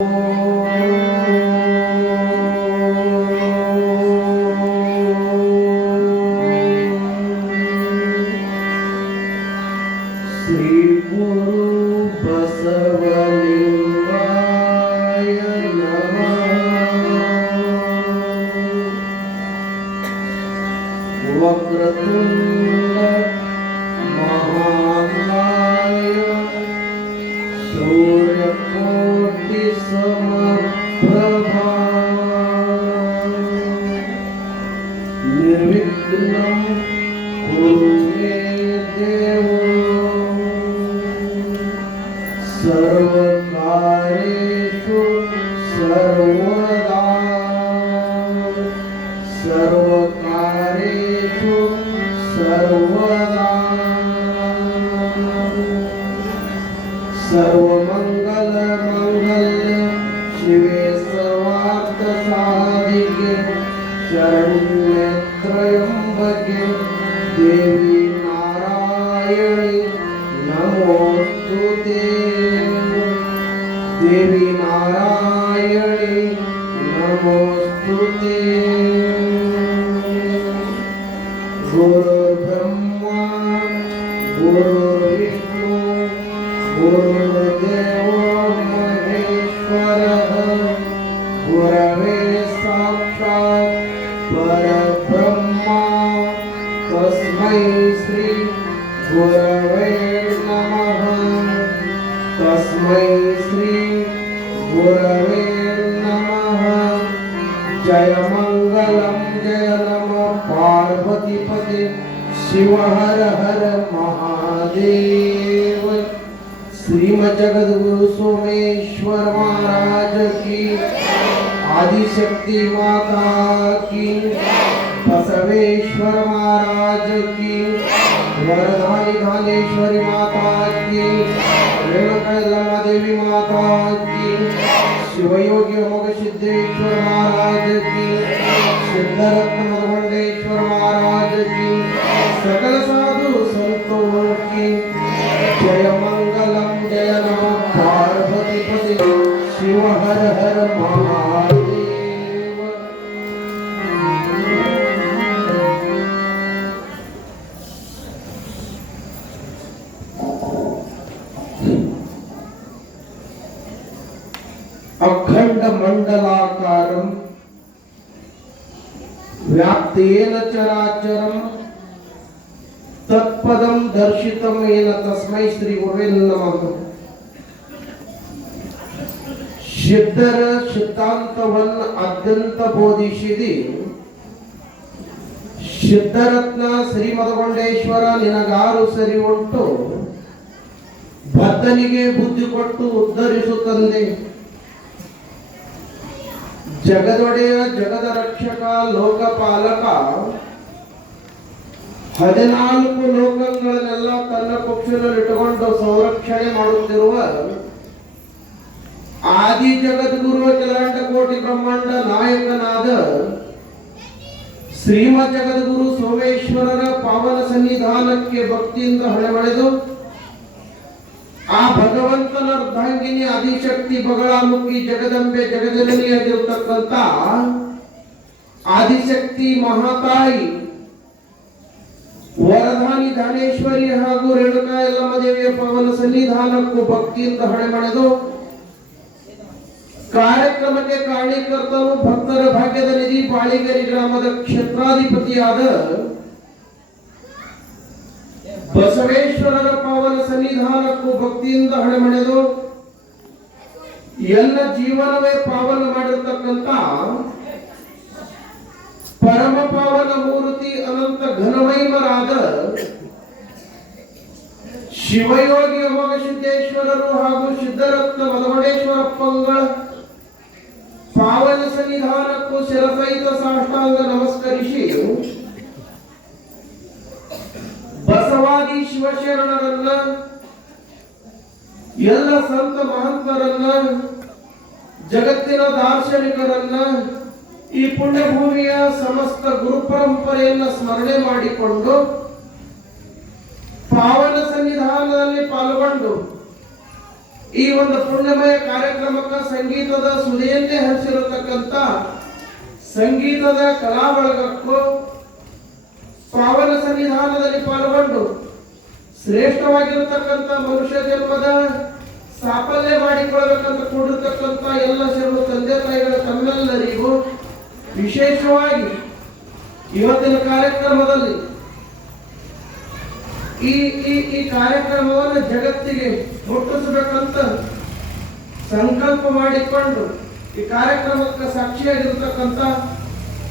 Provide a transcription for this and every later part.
Oh. सर्व कारेषु सर्वदा। सर्व तस्मै श्री गुरवे नमः। तस्मै श्री गुरवे नमः। जय मङ्गलं जय नमः। पार्वतीपते शिव हर हर महादेव। श्रीमजगद्गुरु सोमेश्वर महाराज की आदिशक्ति माता की। बसवेश्वर महाराज की। वरदाई धानेश्वरी माता की। रेणुका देवी माता की। शिवयोगी मोग सिद्धेश्वर महाराज की। सिद्धरत्न मधुमंडेश्वर महाराज की। सकल साधु संतों की। जय मंगलम व्याप्तेन चराचरं तत्पदं दर्शितं येन तस्मै श्री गुरुवे नमः ಸಿದ್ಧರ ಸಿದ್ಧಾಂತವನ್ನು ಅತ್ಯಂತ ಬೋಧಿಸಿದಿ ಸಿದ್ಧರತ್ನ ಶ್ರೀಮದಗೊಂಡೇಶ್ವರ ನಿನಗಾರು ಸರಿ ಉಂಟು ಬದ್ಧನಿಗೆ ಬುದ್ಧಿ ಕೊಟ್ಟು ಉದ್ಧರಿಸು ತಂದೆ ಜಗದೊಡೆಯ ಜಗದ ರಕ್ಷಕ, ಲೋಕಪಾಲಕ. ಹದಿನಾಲ್ಕು ಲೋಕಗಳನ್ನೆಲ್ಲ ತನ್ನ ಪಕ್ಷದಲ್ಲಿಟ್ಟುಕೊಂಡು ಸಂರಕ್ಷಣೆ ಮಾಡುತ್ತಿರುವ ಆದಿ ಜಗದ್ಗುರು ಕೆಲಂಡ ಕೋಟಿ ಬ್ರಹ್ಮಾಂಡ ನಾಯಕನಾದ ಶ್ರೀಮ ಜಗದ್ಗುರು ಸೋಮೇಶ್ವರರ ಪಾವನ ಸನ್ನಿಧಾನಕ್ಕೆ ಭಕ್ತಿಯಿಂದ ಹಣೆಬಳೆದು ಆ ಭಗವಂತನ ಅರ್ಧಾಂಗಿನಿ ಆದಿಶಕ್ತಿ ಬಗಳಾಮುಖಿ ಜಗದಂಬೆ ಜಗಜನನಿಯಾಗಿರ್ತಕ್ಕಂಥ ಆದಿಶಕ್ತಿ ಮಹಾತಾಯಿ, ವರಧಾನಿ ಧಾನೇಶ್ವರಿ ಹಾಗೂ ರೇಣುಕಾ ಯಲ್ಲಮ್ಮ ದೇವಿಯ ಪವನ ಸನ್ನಿಧಾನಕ್ಕೂ ಭಕ್ತಿಯಿಂದ ಹಣೆಬಳೆದು ಕಾರ್ಯಕ್ರಮಕ್ಕೆ ಕಾರಣೀಕರ್ತರು ಭಕ್ತರ ಭಾಗ್ಯದ ನಿಧಿ ಬಾಳಿಗರಿ ಗ್ರಾಮದ ಕ್ಷೇತ್ರಾಧಿಪತಿಯಾದ ಬಸವೇಶ್ವರರ ಪಾವನ ಸನ್ನಿಧಾನಕ್ಕೂ ಭಕ್ತಿಯಿಂದ ಹಣೆಮಣೆದು ಎಲ್ಲ ಜೀವನವೇ ಪಾವನ ಮಾಡಿರ್ತಕ್ಕಂಥ ಪರಮ ಪಾವನ ಮೂರ್ತಿ ಅನಂತ ಘನಮೈಮರಾದ ಶಿವಯೋಗಿ ಅಮೋಘ ಸಿದ್ದೇಶ್ವರರು ಹಾಗೂ ಸಿದ್ಧರತ್ನ ಮದಮಣೇಶ್ವರಪ್ಪಂಗಳ ಪಾವನ ಸನ್ನಿಧಾನಕ್ಕೂ ಶಿರಸಹಿತ ಸಾಷ್ಟಾಂಗ ನಮಸ್ಕರಿಸಿ ಬಸವಾದಿ ಶಿವಶರಣರನ್ನ ಎಲ್ಲ ಸಂತ ಮಹಂತರನ್ನ ಜಗತ್ತಿನ ದಾರ್ಶನಿಕರನ್ನ, ಈ ಪುಣ್ಯಭೂಮಿಯ ಸಮಸ್ತ ಗುರು ಪರಂಪರೆಯನ್ನ ಸ್ಮರಣೆ ಮಾಡಿಕೊಂಡು ಪಾವನ ಸನ್ನಿಧಾನದಲ್ಲಿ ಪಾಲ್ಗೊಂಡು ಈ ಒಂದು ಪುಣ್ಯಮಯ ಕಾರ್ಯಕ್ರಮಕ್ಕೆ ಸಂಗೀತದ ಸುದೆಯನ್ನೇ ಹಂಚಿರತಕ್ಕಂಥ ಸಂಗೀತದ ಕಲಾ ಬಳಗಕ್ಕೂ ಪಾವನ ಸನ್ನಿಧಾನದಲ್ಲಿ ಪಾಲ್ಗೊಂಡು ಶ್ರೇಷ್ಠವಾಗಿರತಕ್ಕಂಥ ಮನುಷ್ಯ ಜನ್ಮದ ಸಾಫಲ್ಯ ಮಾಡಿಕೊಳ್ಳಬೇಕಂತ ಕೂಡಿರ್ತಕ್ಕಂಥ ಎಲ್ಲ ಶರಣು ತಂದೆ ತಾಯಿಗಳ ತಮ್ಮೆಲ್ಲರಿಗೂ ವಿಶೇಷವಾಗಿ ಇವತ್ತಿನ ಕಾರ್ಯಕ್ರಮದಲ್ಲಿ ಈ ಈ ಈ ಕಾರ್ಯಕ್ರಮವನ್ನು ಜಗತ್ತಿಗೆ ಹುಟ್ಟಿಸಬೇಕಂತ ಸಂಕಲ್ಪ ಮಾಡಿಕೊಂಡು ಈ ಕಾರ್ಯಕ್ರಮಕ್ಕೆ ಸಾಕ್ಷಿಯಾಗಿರ್ತಕ್ಕಂಥ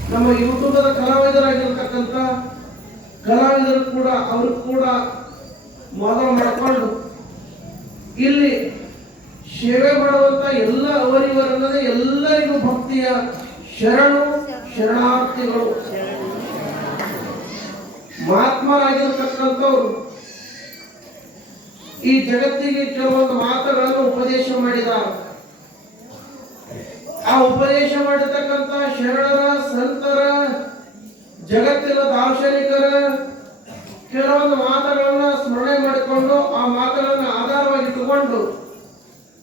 ನಮ್ಮ ಯೂಟ್ಯೂಬದ ಕಲಾವಿದರಾಗಿರ್ತಕ್ಕಂಥ ಕಲಾವಿದರು ಕೂಡ, ಅವರು ಕೂಡ ಮೊದಲು ಮಾಡಿಕೊಂಡು ಇಲ್ಲಿ ಸೇವೆ ಮಾಡುವಂತ ಎಲ್ಲ ಅವರಿವರಲ್ಲದೆ ಎಲ್ಲರಿಗೂ ಭಕ್ತಿಯ ಶರಣು, ಶರಣಾರ್ಥಿಗಳು. ಮಹಾತ್ಮರಾಗಿರ್ತಕ್ಕಂಥವ್ರು ಈ ಜಗತ್ತಿಗೆ ಕೆಲವೊಂದು ಮಾತುಗಳನ್ನು ಉಪದೇಶ ಮಾಡಿದ್ದಾರೆ. ಆ ಉಪದೇಶ ಮಾಡಿರ್ತಕ್ಕಂಥ ಶರಣರ, ಸಂತರ ಜಗತ್ತಿನ ದಾರ್ಶನಿಕರ ಕೆಲವೊಂದು ಮಾತುಗಳನ್ನ ಸ್ಮರಣೆ ಮಾಡಿಕೊಂಡು ಆ ಮಾತುಗಳನ್ನು ಆಧಾರವಾಗಿ ತಗೊಂಡು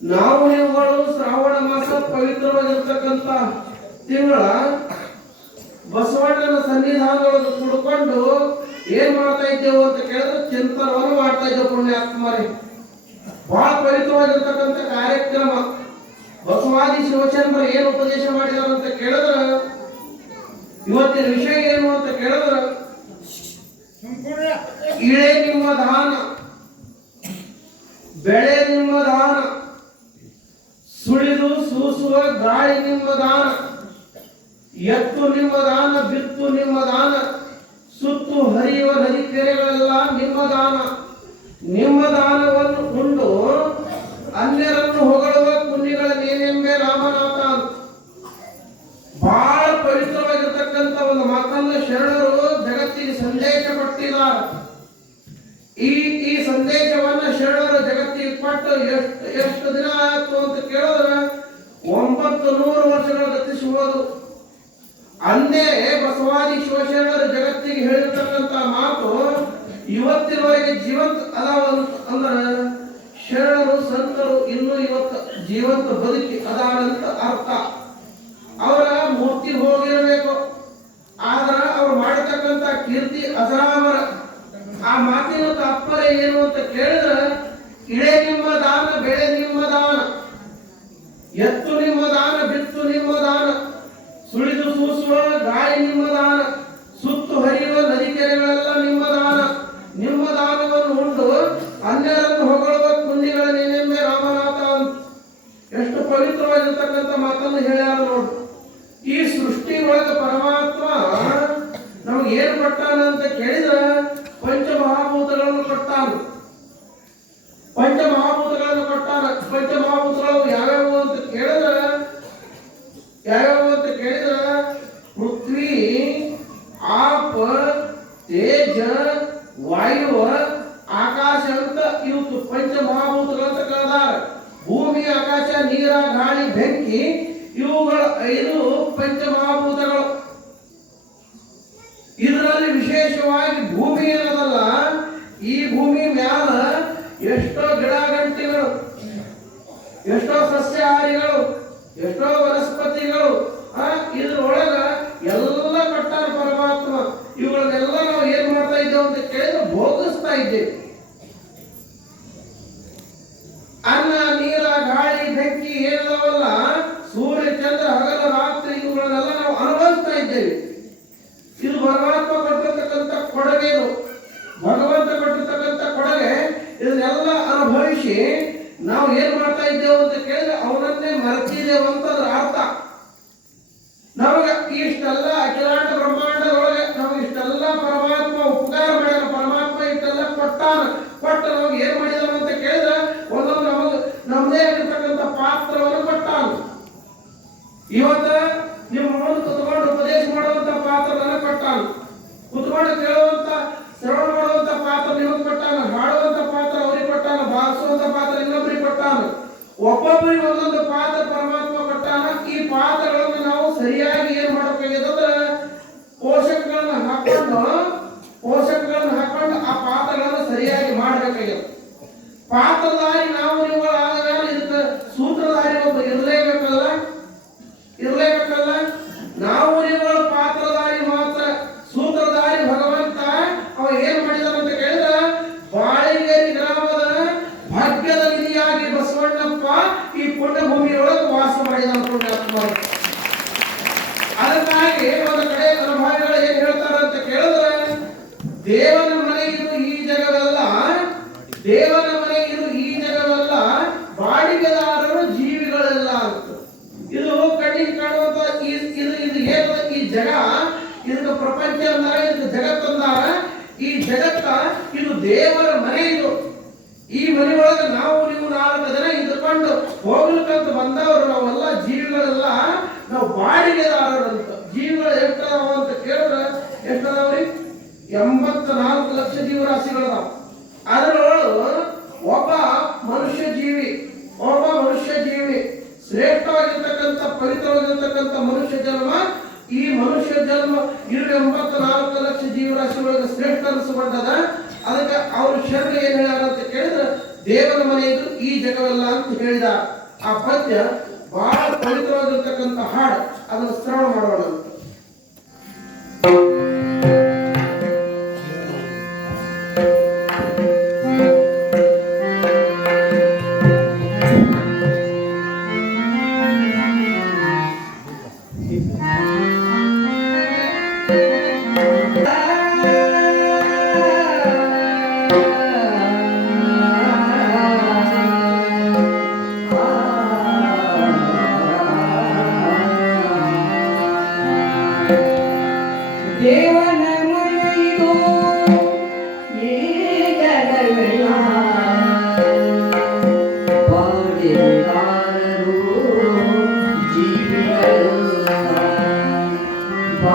ನಾವು ನೀವುಗಳು ಶ್ರಾವಣ ಮಾಸ ಪವಿತ್ರವಾಗಿರ್ತಕ್ಕಂಥ ತಿಂಗಳ ಬಸವಣ್ಣನ ಸನ್ನಿಧಾನದೊಳಗೆ ಕುಡ್ಕೊಂಡು ಏನ್ ಮಾಡ್ತಾ ಇದ್ದೇವೆ ಅಂತ ಕೇಳಿದ್ರೆ ಚಿಂತನವನ್ನು ಮಾಡ್ತಾ ಇದ್ದೇವೆ ಪುಣ್ಯಾತ್ಮರೇ. ಬಹಳ ಪವಿತ್ರವಾಗಿರ್ತಕ್ಕಂಥ ಕಾರ್ಯಕ್ರಮ. ಬಸವಾದಿ ಶಿವಚಂದ್ರ ಏನು ಉಪದೇಶ ಮಾಡಿದಾರಂತ ಕೇಳಿದ್ರೆ ಇವತ್ತಿನ ವಿಷಯ ಏನು ಅಂತ ಕೇಳಿದ್ರೆ ಇಳೆ ನಿಮ್ಮ ದಾನ ಬೆಳೆ ನಿಮ್ಮ ದಾನ ಸುಳಿದು ಸೂಸುವ ಗಾಳಿ ನಿಮ್ಮ ದಾನ ಎತ್ತು ನಿಮ್ಮ ದಾನ ಬಿತ್ತು ನಿಮ್ಮ ದಾನ ಸುತ್ತು ಹರಿಯುವ ನದಿ ಕೆರೆಗಳೆಲ್ಲ ನಿಮ್ಮ ದಾನ. ನಿಮ್ಮ ದಾನವನ್ನು ಉಂಡು ಅನ್ಯರನ್ನು ಹೊಗಳುವ ಕೊಟ್ಟಿದ್ದಾರೆ ಈ ಈ ಸಂದೇಶವನ್ನ ಶರಣರು ಜಗತ್ತಿಗೆ ಕೊಟ್ಟು ಎಷ್ಟು ಎಷ್ಟು ದಿನ ಆಯ್ತು ಅಂತ ಕೇಳಿದ್ರೆ ಒಂಬತ್ತು ನೂರು ವರ್ಷಗಳು ಗತಿಸಬಹುದು ಅಂದೇ ಬಸವಾದಿ ಶಿವಶರಣರು ಜಗತ್ತಿಗೆ ಹೇಳಿರ್ತಕ್ಕಂಥ ಮಾತು ಇವತ್ತಿನವರೆಗೆ ಜೀವಂತ ಅದಾವ ಅಂದ್ರೆ ಶರಣರು, ಸಂತರು ಇನ್ನೂ ಇವತ್ತು ಜೀವಂತ ಬದುಕಿ ಅದಾರಂತ ಅರ್ಥ. ಅವರ ಮೂರ್ತಿ ಅವ್ರು ಮಾಡತಕ್ಕಂತ ಕೀರ್ತಿ ಅಜರಾಮರ ಆ ಮಾತಿನ ತಾತ್ಪರ್ಯ ಏನು ಅಂತ ಕೇಳಿದ್ರೆ, ಇಳೆ ನಿಮ್ಮ ದಾನ, ಬೆಳೆ ನಿಮ್ಮ ದಾನ. ಎತ್ತು ನಿಮ್ಮ ದಾನ, ಬಿತ್ತು ನಿಮ್ಮ ದಾನ. ಸುಳಿದು ಸೂಸುವ ಗಾಳಿ ನಿಮ್ಮ ದಾನ. ಸುತ್ತು ಹರಿಯುವ ನದಿ ಕೆರೆಗಳೆಲ್ಲ ನಿಮ್ಮ ದಾನ. ನಿಮ್ಮ ದಾನವನ್ನು ಉಂಡು ಅನ್ಯರನ್ನು ಹೊಗಳುವ ಕುಂದಿಗಳ ನೀನೆಂಬೆ ರಾಮನಾಥ ಅಂತ. ಎಷ್ಟು ಪವಿತ್ರವಾಗಿರ್ತಕ್ಕಂಥ ಮಾತನ್ನು ಹೇಳ್ಯಾರ ನೋಡು. ಈ ಸೃಷ್ಟಿ ಒಳಗ ಪರಮಾತ್ಮ ನಮ್ಗೆ ಏನು ಕೊಟ್ಟಾನ ಅಂತ ಕೇಳಿದ್ರೆ ಪಂಚಮಹಾಭೂತಗಳನ್ನು ಕೊಟ್ಟಾನ ಪಂಚಮಹಾಭೂತಗಳನ್ನು ಕೊಟ್ಟಾನ ಪಂಚಮಹಾಭೂತಗಳು ಯಾವ್ಯಾವು ಅಂತ ಕೇಳಿದ್ರೆ ಯಾವ್ಯಾವು ಅಂತ ಕೇಳಿದ್ರೆ ಪೃಥ್ವಿ ಆಪ ತೇಜ ವಾಯು ಆಕಾಶ ಅಂತ ಇವು ಪಂಚಮಹಾಭೂತಗಳು ಅಂತ ಕರೆದಾರ ಭೂಮಿ ಆಕಾಶ ನೀರ ಗಾಳಿ ಬೆಂಕಿ ಇವುಗಳ ಐದು ಪಂಚಮಹಾಭೂತಗಳು ಇದರಲ್ಲಿ ವಿಶೇಷವಾಗಿ ಭೂಮಿ ಏನದಲ್ಲ ಈ ಭೂಮಿ ಮ್ಯಾಲ ಎಷ್ಟೋ ಗಿಡ ಗಂಟಿಗಳು ಎಷ್ಟೋ ಸಸ್ಯಾಹಾರಿಗಳು ಎಷ್ಟೋ ವನಸ್ಪತಿಗಳು ಆ ಇದ್ರೊಳಗ ಎಲ್ಲ ಕೊಟ್ಟಾರ ಪರಮಾತ್ಮ ಇವುಗಳನ್ನೆಲ್ಲ ನಾವು ಏನ್ ಮಾಡ್ತಾ ಇದ್ದೇವೆ ಅಂತ ಕೇಳಿದ್ರೆ ಭೋಗಿಸ್ತಾ ಇದ್ದೇವೆ ರಾಕ್ಷಸಿಗಳು ನಾವು ಒಬ್ಬ ಮನುಷ್ಯ ಜೀವಿ, ಒಬ್ಬ ಮನುಷ್ಯ ಜೀವಿ. ಶ್ರೇಷ್ಠವಾಗಿರ್ತಕ್ಕಂಥ ಪವಿತ್ರವಾಗಿರ್ತಕ್ಕಂಥ ಮನುಷ್ಯ ಜನ್ಮ, ಈ ಮನುಷ್ಯ ಜನ್ಮ ಇಲ್ಲಿ ಎಂಬತ್ತ ನಾಲ್ಕು ಲಕ್ಷ ಜೀವರಾಶಿಗಳಿಗೆ ಶ್ರೇಷ್ಠ ಅನಿಸಬಡ್ಡದ ಅದಕ್ಕೆ ಅವರು ಶರಣ ಏನ್ ಹೇಳ್ಯಾರ ಅಂತ ಕೇಳಿದ್ರೆ, ದೇವರ ಮನೆಯದು ಈ ಜಗವಲ್ಲ ಅಂತ ಹೇಳಿದ. ಆ ಪದ್ಯ ಬಹಳ ಪವಿತ್ರವಾಗಿರ್ತಕ್ಕಂಥ ಹಾಡು. ಅದನ್ನು ಶ್ರವಣ ಮಾಡೋಣ.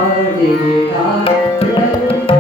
Hare Hare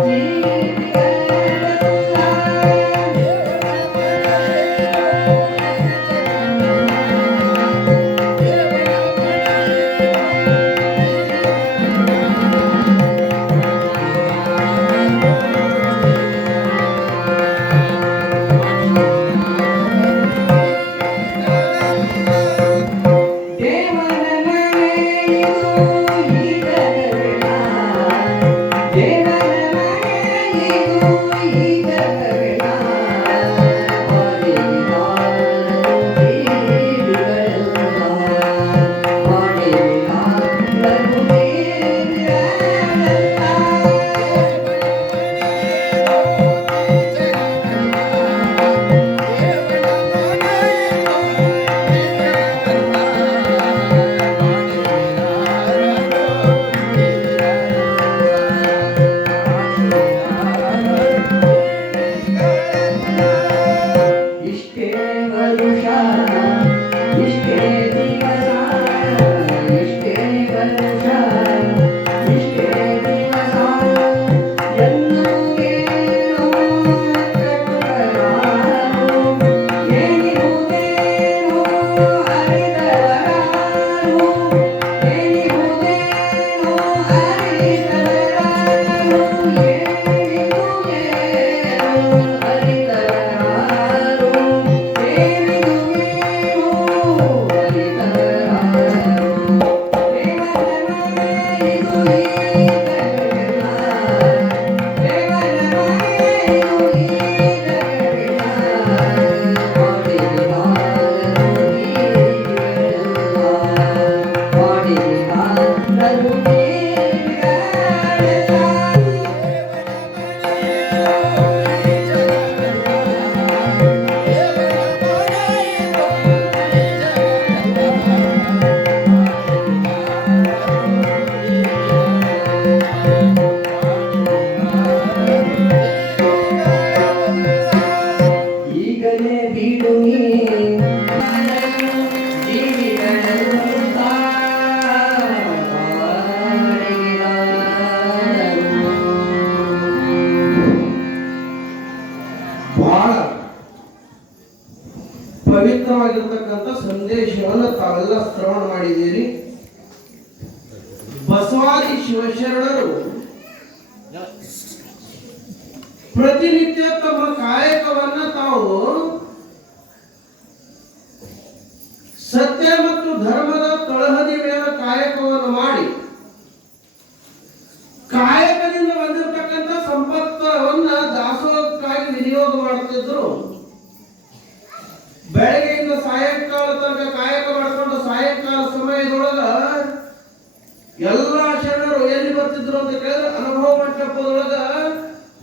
ಮಾಡ್ತಿದ್ರು ಅಂತ ಕೇಳಿದ್ರೆ ಅನುಭವ ಮಂಟಪದೊಳಗ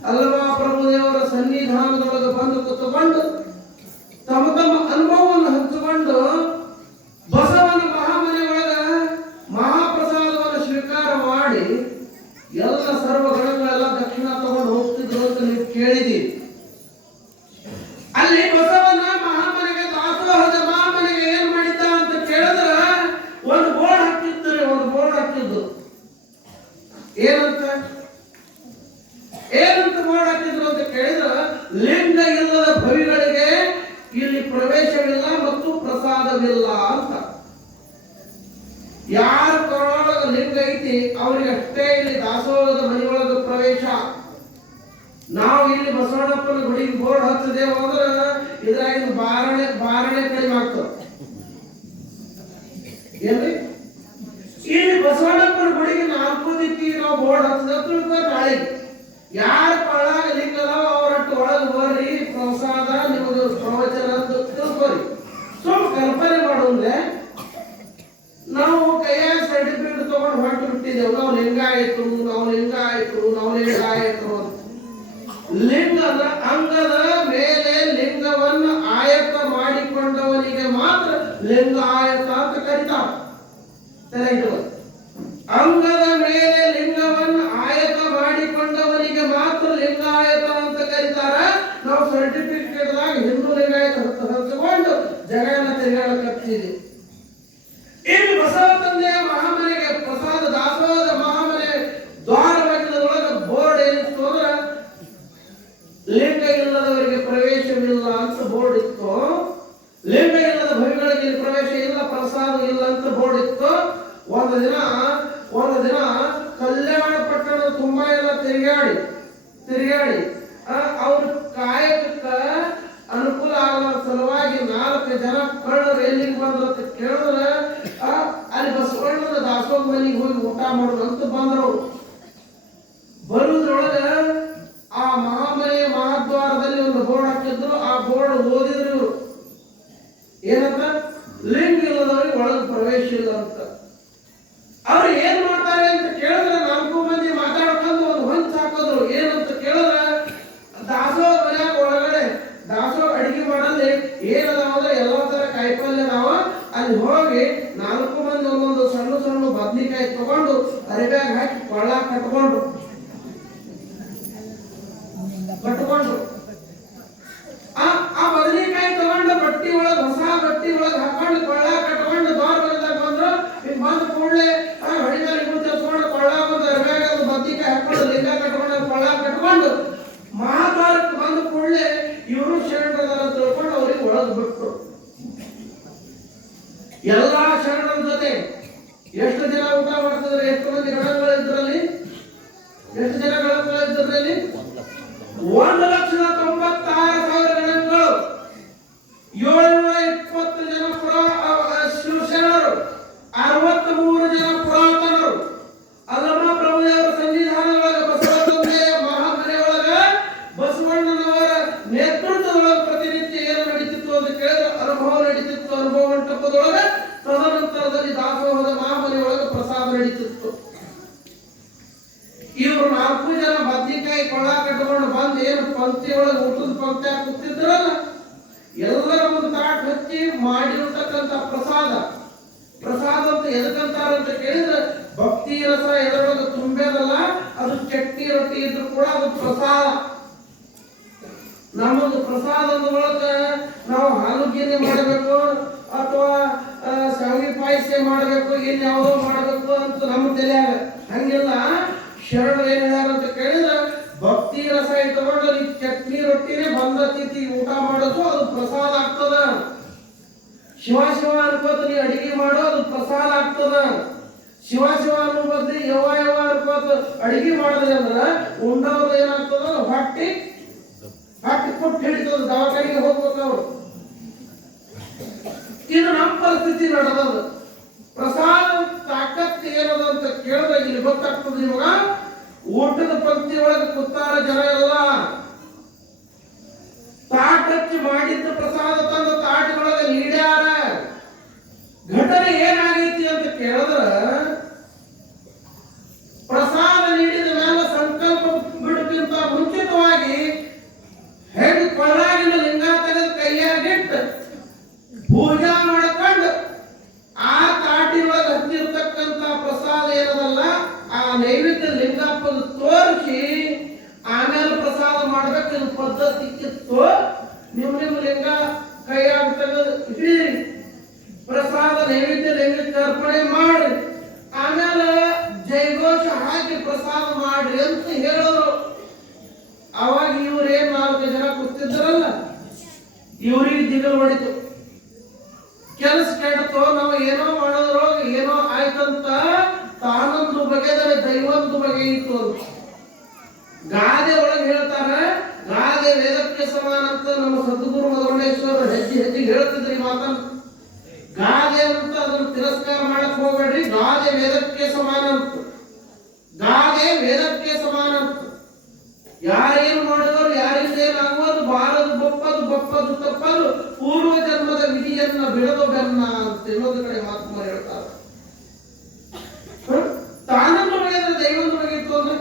ಅಲ್ಲಮಾ ಪ್ರಭುದೇವರ ಸನ್ನಿಧಾನದೊಳಗೆ ಬಂದು ಕುತ್ಕೊಂಡು ನಾವು ಸರ್ಟಿಫಿಕೇಟ್ದಾಗ ಹಿಂದೂ ಲಿಂಗಾಯತ ಹೊರತುಕೊಂಡು ಜಗನ್ನ ತಿರುಗಾಡಕತ್ತೀವಿ ಪ್ರವೇಶ ಇಲ್ಲ ಅಂತ. ಎಷ್ಟು ಜನ ಊಟ ಮಾಡ್ತಿದ್ರೆ ಎಷ್ಟು ಮಂದಿ ಗಣಗಳಿದ್ದರಲ್ಲಿ ಎಷ್ಟು ಜನ ಗಣಗಳಿದ್ದರಲ್ಲಿ ಒಂದು ಇದ್ರೂ ಇದ್ರು ಕೂಡ ಅದು ಪ್ರಸಾದ. ನಮ್ಮದು ಪ್ರಸಾದದ ಒಳಗೆ ನಾವು ಹಾಲುಗ್ಗಿನೆ ಮಾಡಬೇಕು ಅಥವಾ ಶಾವಿಗೆ ಪಾಯಸ ಮಾಡಬೇಕು ಇಲ್ಲಿ ಯಾವುದೋ ಮಾಡಬೇಕು ಅಂತ ನಮ್ಮ ತಲೆ ಹಂಗೆಲ್ಲ ಶರಣ ಏನ್ ಹೇಳ ಅಂತ ಕೇಳಿದ್ರೆ, ಭಕ್ತಿ ರಸ ಇಟ್ಟುಕೊಂಡು ಈ ಚಟ್ನಿ ರೊಟ್ಟಿನೇ ಬಂದ ತಿಥಿ ಊಟ ಮಾಡೋದು ಅದು ಪ್ರಸಾದ ಆಗ್ತದ. ಶಿವ ಶಿವ ಅನ್ಕೋತ ನೀ ಅಡಿಗೆ ಮಾಡೋ ಅದು ಪ್ರಸಾದ ಆಗ್ತದ. ಶಿವ ಶಿವ ಅನ್ಕೋತಿ ಯವ ಯವ ಅನ್ಕೋತ ಅಡಿಗೆ ಮಾಡಿದ್ರೆ ಅಂದ್ರೆ ಉಂಡವ್ರ ಏನಾಗ್ತದ ಹೊಟ್ಟಿ ಹೊಟ್ಟಿ ಕೊಟ್ಟು ಹಿಡಿತದ, ದವಾಖಾನೆಗೆ ಹೋಗ್ಬೇಕು ಅವರು. ಇದು ನಮ್ಮ ಪರಿಸ್ಥಿತಿ ನಡೆದದ ಪ್ರಸಾದ ತಾಕತ್ ಏನದ ಅಂತ ಕೇಳಿದ್ರೆ ಇಲ್ಲಿ ಗೊತ್ತಾಗ್ತದೆ ಇವಾಗ ಊಟದ ಪಂಕ್ತಿ ಒಳಗೆ ಕುತ್ತಾರ ಜನ ಬಿಸಿಲು ಹೊಡಿತು ಕೆಲಸ ಕೆಡತೋ, ನಾವು ಏನೋ ಮಾಡಿದ್ರು ಏನೋ ಆಯ್ತಂತ ತಾನೊಂದು ಬಗೆದರೆ ದೈವಂದು ಬಗೆ ಇತ್ತು ಗಾದೆ ಒಳಗೆ ಹೇಳ್ತಾರೆ, ಗಾದೆ ವೇದಕ್ಕೆ ಸಮಾನ ಅಂತ ನಮ್ಮ ಸದ್ಗುರು ಮಧುರೇಶ್ವರ ಹೆಚ್ಚಿ ಹೆಚ್ಚಿಗೆ ಹೇಳ್ತಿದ್ರಿ ಮಾತನ್ನ. ಗಾದೆ ಅಂತ ಅದನ್ನ ತಿರಸ್ಕಾರ ಮಾಡಕ್ ಹೋಗ್ಬೇಡ್ರಿ, ಗಾದೆ ವೇದಕ್ಕೆ ಸಮಾನ ಅಂತ. ಗಾದೆ ವೇದಕ್ಕೆ ಸಮಾನ ಅಂತ. ಯಾರೇನು ತಪ್ಪದು ಪೂರ್ವ ಜನ್ಮದ ವಿಧಿಯನ್ನ ಬಿಡದು ಬೆನ್ನ ಅಂತ ಇನ್ನೊಂದು ಕಡೆ ಮಾತು ಹೇಳ್ತಾರೆ. ತಾನನ್ನು ತಾನೊಂದು ಬಗೆದ್ರೆ ಬೆಳಗಿತ್ತು ಅಂದ್ರೆ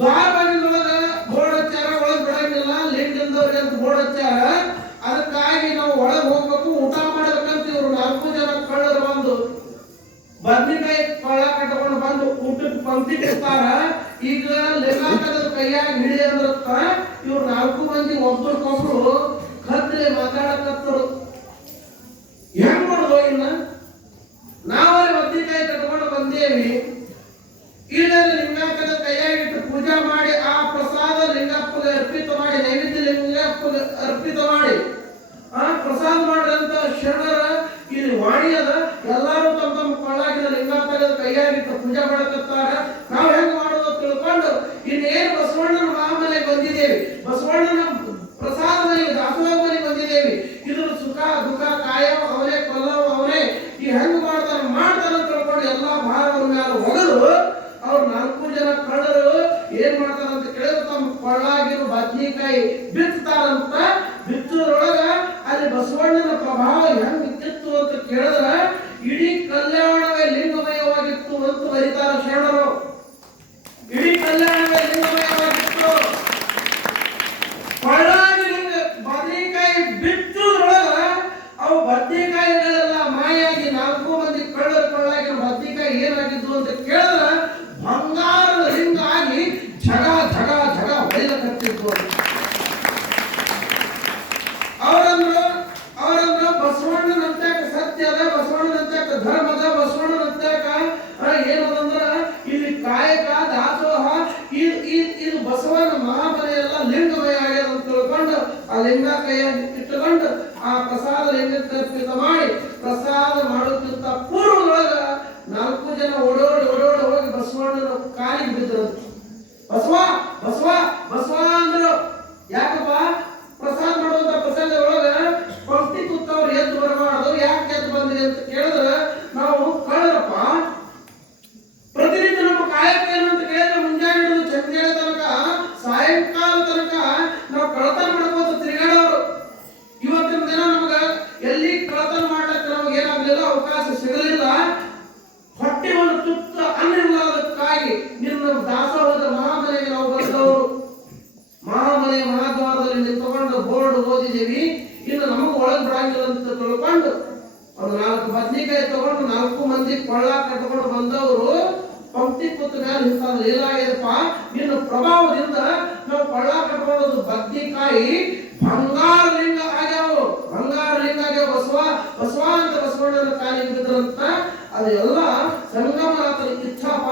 ದ್ವಾರಬಾಗಿಲೊಳಗ ಬೋರ್ಡ್ ಹಚ್ಚಾರ ಒಳಗ್ ಬಿಡಂಗಿಲ್ಲ, ಲಿಂಗದವ್ರಿಗೆ ಅಂತ ಬೋರ್ಡ್ ಅದಕ್ಕಾಗಿ ನಾವು ಒಳಗ್ ಹೋಗ್ಬೇಕು, ಊಟ ಮಾಡ್ಬೇಕಂತ ಇವ್ರು ನಾಲ್ಕು ಜನ ಕಳ್ಳರು ಬಂದು ಬದ್ನಿಕಾಯಿ ಕೊಳ ಕಟ್ಕೊಂಡು ಬಂದು ಊಟಕ್ಕೆ ಪಂಕ್ತಿ ಕೊಡ್ತಾರ ಈಗ ಲೆಕ್ಕಾಕದ ಕೈಯಾಗ ಹಿಡಿ ಅಂದ್ರತ್ತ ಇವ್ರು ನಾಲ್ಕು ಮಂದಿ ಒಬ್ಬರಿಗೊಬ್ರು ಕತ್ಲೆ ಮಾತಾಡಕತ್ತರು. ಹೆಂಗ್ ಮಾಡುದು ಇನ್ನ? ನಾವೇ ಬದ್ನಿಕಾಯಿ ಕಟ್ಕೊಂಡು ಬಂದೇವಿ. ಈಗ ಲಿಂಗಾಕದ ಕೈಯಾಗಿಟ್ಟು ಪೂಜಾ ಮಾಡಿ ಆ ಪ್ರಸಾದ ಲಿಂಗಪ್ಪಗೆ ಅರ್ಪಿತ ಮಾಡಿ, ನೈವೇದ್ಯ ಲಿಂಗಪ್ಪಗೆ ಅರ್ಪಿತ ಮಾಡಿ. ಆ ಪ್ರಸಾದ ಮಾಡಿದಂತ ಶರಣರ ಇಲ್ಲಿ ವಾಣಿ ಅದ. ಎಲ್ಲಾರು ತಮ್ಮ ತಮ್ಮ ಕೊಳ್ಳಾಗಿನ ಲಿಂಗಾಪದ ಕೈಯಾಗಿಟ್ಟು ಪೂಜೆ ಮಾಡಕತ್ತಾರ. ನಾವು ಹೆಂಗ್ ಮಾಡೋದು ತಿಳ್ಕೊಂಡು ಇನ್ನೇನು ಬಸವಣ್ಣನ ಮಾಮಲೆ ಬಂದಿದ್ದೇವೆ ಬಸವಣ್ಣನ ಪ್ರಸಾದ ಮನೆಗೆ ದಾಸೋಹ ಮನೆಗೆ ಬಂದಿದ್ದೇವೆ. ಇದ್ರ ಸುಖ ದುಃಖ ಕಾಯವ ಅವನೇ ಕೊಲ್ಲವ ಅವನೇ ಈ ಹೆಂಗ್ ಮಾಡ್ತಾನ ಮಾಡ್ತಾನ ಅಂತ ತಿಳ್ಕೊಂಡು ಎಲ್ಲಾ ಭಾರವನ್ನ ಮ್ಯಾಲ ಒಗದು ಅವ್ರು ನಾಲ್ಕು ಜನ ಕಳ್ಳರು ಏನ್ ಮಾಡ್ತಾರ ಅಂತ ಕೇಳಿದ್ರೆ ತಮ್ಮ ಕೊಳ್ಳಾಗಿರೋ ಬದ್ನಿಕಾಯಿ ಬಿತ್ತಾರಂತ ಬಿತ್ತುದ್ರೊಳಗ ಅಲ್ಲಿ ಬಸವಣ್ಣನ ಪ್ರಭಾವ ಹೆಂಗ್ ಇತ್ತಿತ್ತು ಅಂತ ಕೇಳಿದ್ರ ಇಡೀ ಕಲ್ಯಾಣವೇ ಲಿಂಗಮಯವಾಗಿತ್ತು ಅಂತ ಬರೀತಾರ ಶರಣರು ಇಡೀ ಕಲ್ಯಾಣವೇ ಲಿಂಗಮಯವಾಗಿತ್ತು ಕೊಳ್ಳಾಗಿ ಲಿಂಗ ಬದ್ನಿಕಾಯಿ ಬಿತ್ತುದ್ರೊಳಗ ಅವು ಬದ್ನಿಕಾಯಿಗಳೆಲ್ಲ ಮಾಯಾಗಿ ನಾಲ್ಕು ಮಂದಿ ಕಳ್ಳರು ಕೊಳ್ಳಾಗಿರೋ ಬದ್ನಿಕಾಯಿ ಏನಾಗಿದ್ದು ಅಂತ ಕೇಳಿದ್ರ ಬಂಗಾರದ ಲಿಂಗ ಆಗಿ ಜಗ ಜಗ ಜಗ ಹೊಡೆಯಕತ್ತಿದ್ದು ಅಂತ. ಅವರಂದ್ರು ಅವರಂದ್ರು ಬಸವಣ್ಣನಂತ್ಯಾಕ ಸತ್ಯ ಅದ ಬಸವಣ್ಣನಂತ್ಯಾಕ ಧರ್ಮ ಅದ ಬಸವಣ್ಣನಂತ್ಯಾಕ ಆ, ಏನದಂದ್ರ ಇಲ್ಲಿ ಕಾಯಕ ದಾಸೋಹ ಇದು ಇದು- ಇದು ಬಸವನ ಮಹಾಬಲ ಎಲ್ಲ ಲಿಂಗಮಯ ಆಗ್ಯದ ಅಂತ ತಿಳ್ಕೊಂಡು ಆ ಲಿಂಗ ಕೈಯಾಗಿ ಇಟ್ಟುಕೊಂಡು ಆ ಪ್ರಸಾದ ಲಿಂಗ ಮಾಡಿ ಪ್ರಸಾದ ಮಾಡುತ್ತಿದ್ದ ಪೂರ್ವದೊಳಗ ನಾಲ್ಕು ಜನ ಓಡೋಡಿ ಓಡೋಡಿ ಹೋಗಿ ಬಸವಣ್ಣನ ಕಾಲಿಗೆ ಬಿದ್ದರು. ಬಸವ ಬಸವ ಬಸವ ಅಂದ್ರು ಯಾಕಪ್ಪ ಪ್ರಸಾದ ಮಾಡುವಂತ ಪ್ರಸಂಗ ಒಳಗ ಪಂಕ್ತಿ ಕೂತವ್ರು ಎದ್ದು ಬರಬಾರ್ದು ಯಾಕೆ ಎದ್ದು ಬಂದ್ರಿ ಅಂತ ಕೇಳಿದ್ರೆ ನಾವು ಕಳ್ಳರಪ್ಪ ಪ್ರತಿನಿತ್ಯ ನಮ್ಮ ಕಾಯಕ ಏನು ಅಂತ ಕೇಳಿದ್ರೆ ಮುಂಜಾನೆ ಹಿಡಿದು ಚಂದ್ರೇಳ ತನಕ ಸಾಯಂಕಾಲ ತನಕ ನಾವು ಕಳತನ ಮಾಡ್ಕೋತ ತಿರುಗಾಡೋರು ಇವತ್ತಿನ ದಿನ ನಮಗ ಎಲ್ಲಿ ಕಳತನ ಮಾಡ್ಲಿಕ್ಕೆ ನಮಗೆ ಏನಾಗ್ಲಿಲ್ಲ ಅವಕಾಶ ಸಿಗಲಿಲ್ಲ ಹೊಟ್ಟೆ ಒಂದು ತುತ್ತ ಅನ್ನ ಇಲ್ಲದಕ್ಕಾಗಿ ನಿನ್ನ ದಾಸೋಹದ ಮಹಾಮನೆಗೆ ನಾವು ಬಂದವರು ಮಹಾಮನೆ ಮಹಾದ್ವಾರದಲ್ಲಿ ತಗೊಂಡು ಬೋರ್ಡ್ ಓದಿದ್ದೀವಿ. ಇನ್ನು ನಮಗೆ ಒಳಗೆ ಬಿಡಂಗಿಲ್ಲ ಅಂತ ತಿಳ್ಕೊಂಡು ಒಂದು ನಾಲ್ಕು ಬದ್ನಿಕಾಯಿ ತಗೊಂಡು ನಾಲ್ಕು ಮಂದಿ ಕೊಳ್ಳ ಕಟ್ಕೊಂಡು ಬಂದವರು ಪಂಕ್ತಿ ಕೂತ ಮೇಲೆ ಇಂಥದ್ದು ಏನಾಗಿದೆಪ್ಪ ನಿನ್ನ ಪ್ರಭಾವದಿಂದ ನಾವು ಕೊಳ್ಳ ಕಟ್ಕೊಳ್ಳೋದು ಬದ್ನಿಕಾಯಿ. ಬಂಗಾರ ಲಿಂಗ ಆಗ್ಯಾವ. ಬಂಗಾರ ಲಿಂಗ ಆಗ್ಯಾವ. ಬಸವ ಬಸವ ಅಂತ ಬಸವಣ್ಣನ ಕಾಲಿಗೆ ಬಿದ್ದರಂತ ಅದೆಲ್ಲ ಸಂಗಮ ಇಚ್ಛಾಪ.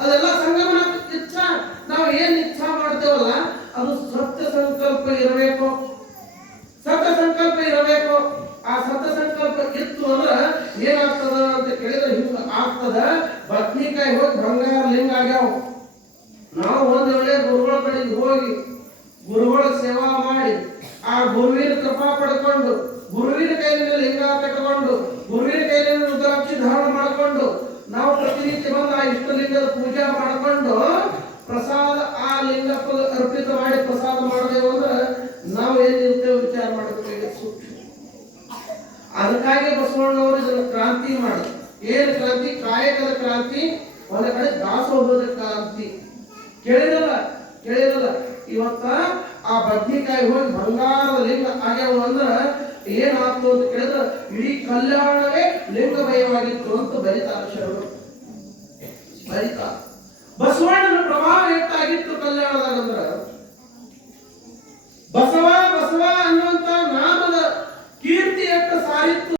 ಅದೆಲ್ಲ ಸಂಗಮನ ಇಚ್ಛಾ ನಾವು ಏನ್ ಇಚ್ಛಾ ಮಾಡ್ತೇವಲ್ಲ ಅದು ಸತ್ಯ ಸಂಕಲ್ಪ ಇರಬೇಕು. ಸತ ಸಂಕಲ್ಪ ಇರಬೇಕು. ಆ ಸತ ಸಂಕಲ್ಪ ಇತ್ತು ಅಂದ್ರೆ ಏನಾಗ್ತದ ಅಂತ ಕೇಳಿದ್ರೆ ಹಿಂಗ ಆಗ್ತದ. ಬದ್ನಿಕಾಯಿ ಹೋಗಿ ಬಂಗಾರ ಲಿಂಗ ಆಗ್ಯಾವ. ನಾವು ಒಂದ್ ವೇಳೆ ಗುರುಗಳ ಕಡೆಗೆ ಹೋಗಿ ಗುರುಗಳ ಸೇವಾ ಮಾಡಿ ಆ ಗುರುವಿನ ಕೃಪಾ ಪಡ್ಕೊಂಡು ಗುರುವಿನ ಕೈಲಿನ ಲಿಂಗ ಕಟ್ಕೊಂಡು ಗುರುವಿನ ಕೈಲಿನ ರುದ್ರಾಕ್ಷಿ ಧಾರಣ ಮಾಡಿಕೊಂಡು ನಾವು ಪ್ರತಿನಿತ್ಯ ಬಂದು ಆ ಇಷ್ಟಲಿಂಗದ ಪೂಜೆ ಮಾಡಿಕೊಂಡು ಪ್ರಸಾದ ಆ ಲಿಂಗಪ್ಪ ಅರ್ಪಿತ ಮಾಡಿ ಪ್ರಸಾದ ಮಾಡದೇವು ಅಂದ್ರೆ ನಾವು ಎಲ್ಲಿರ್ತೇವೆ ವಿಚಾರ ಮಾಡಬೇಕಾಗಿ ಅದಕ್ಕಾಗಿ ಬಸವಣ್ಣವರು ಇದನ್ನು ಕ್ರಾಂತಿ ಮಾಡಿ ಏನ್ ಕ್ರಾಂತಿ? ಕಾಯಕದ ಕ್ರಾಂತಿ, ಒಂದ ಕಡೆ ದಾಸೋಹದ ಕ್ರಾಂತಿ. ಕೇಳಿರಲ್ಲ? ಕೇಳಿರಲ್ಲ? ಇವತ್ತ ಆ ಬದ್ನಿಕಾಯಿ ಹೋಗಿ ಬಂಗಾರದ ಲಿಂಗ ಆಗ್ಯಾವ ಅಂದ್ರ ಏನಾಗ್ತು ಅಂತ ಕೇಳಿದ್ರೆ ಇಡೀ ಕಲ್ಯಾಣವೇ ಲಿಂಗಭಯವಾಗಿತ್ತು ಅಂತ ಬರಿತಾರೆ ಶರಣರು. ಬರಿತಾರ. ಬಸವಣ್ಣನ ಪ್ರಭಾವ ಎತ್ತಾಗಿತ್ತು ಕಲ್ಯಾಣದಾಗಂದ್ರ ಬಸವ ಬಸವ ಅನ್ನುವಂತ ನಾಮದ ಕೀರ್ತಿ ಎತ್ತ ಸಾರಿತ್ತು?